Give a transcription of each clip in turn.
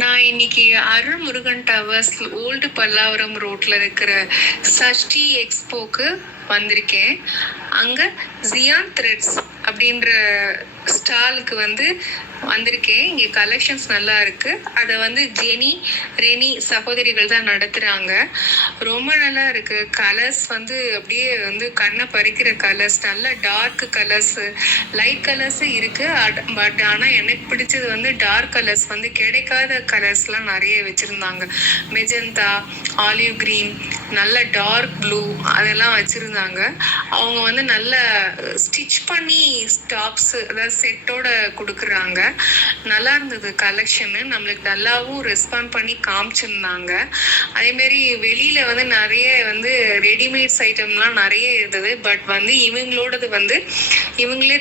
நான் இன்னைக்கு Arulmurugan towers old Pallavaram ரோட்ல இருக்கிற சஷ்டி எக்ஸ்போக்கு வந்திருக்கேன். அங்க ஜியான் த்ரெட்ஸ் அப்படின்ற ஸ்டாலுக்கு வந்திருக்கேன். இங்கே கலெக்ஷன்ஸ் நல்லா இருக்கு. அதை ஜெனி ரெனி சகோதரிகள் தான் நடத்துறாங்க. ரொம்ப நல்லா இருக்கு. கலர்ஸ் அப்படியே கண்ணை பறிக்கிற கலர்ஸ், நல்ல டார்க் கலர்ஸ், லைட் கலர்ஸ் இருக்கு. பட் ஆனால் எனக்கு பிடிச்சது டார்க் கலர்ஸ் கிடைக்காத கலர்ஸ்லாம் நிறைய வச்சிருந்தாங்க. மெஜந்தா, ஆலிவ் கிரீன், நல்ல டார்க் ப்ளூ அதெல்லாம் வச்சிருந்தாங்க. அவங்க நல்ல ஸ்டிச் பண்ணி டாப்ஸ் அதாவது செட்டோட கொடுக்குறாங்க. நல்லா இருந்தது கலெக்ஷனு. நம்மளுக்கு நல்லாவும் ரெஸ்பாண்ட் பண்ணி காமிச்சிருந்தாங்க. அதேமாரி வெளியில நிறைய ரெடிமேட்ஸ் ஐட்டம்லாம் நிறைய இருந்தது. பட் இவங்களோடது இவங்களே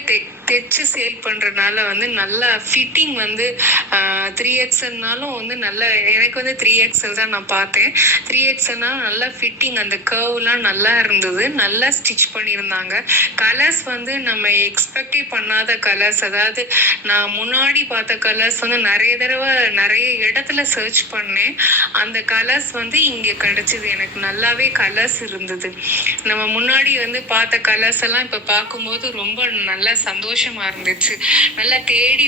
தைச்சு சேல் பண்ணுறதுனால நல்லா ஃபிட்டிங் 3XLனாலும் நல்ல எனக்கு 3XL தான் நான் பார்த்தேன். 3XLனாலும் நல்லா ஃபிட்டிங், அந்த கர்வ்லாம் நல்லா இருந்தது. நல்லா ஸ்டிச் பண்ணியிருந்தாங்க. கலர்ஸ் நம்ம எக்ஸ்பெக்டே பண்ணாத கலர்ஸ். அதாவது நான் முன்னாடி பார்த்த கலர்ஸ் நிறைய தடவை நிறைய இடத்துல சர்ச் பண்ணேன். அந்த கலர்ஸ் இங்கே கிடைச்சிது. எனக்கு நல்லாவே கலர்ஸ் இருந்தது. நம்ம முன்னாடி பார்த்த கலர்ஸ் எல்லாம் இப்போ பார்க்கும்போது ரொம்ப நல்லா சந்தோஷமா இருந்துச்சு. நல்லா தேடி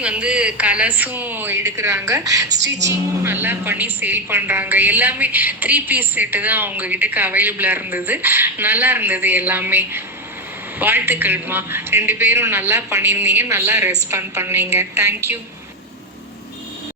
கலர்ஸும் எடுக்கிறாங்க, ஸ்டிச்சிங்கும் நல்லா பண்ணி சேல் பண்றாங்க. எல்லாமே 3 பீஸ் செட்டு தான் அவங்க கிட்ட அவைலபிளா இருந்தது. நல்லா இருந்தது எல்லாமே. வாழ்த்துக்கள்மா, 2 பேரும் நல்லா பண்ணியிருந்தீங்க, நல்லா ரெஸ்பாண்ட் பண்ணீங்க. தேங்க்யூ.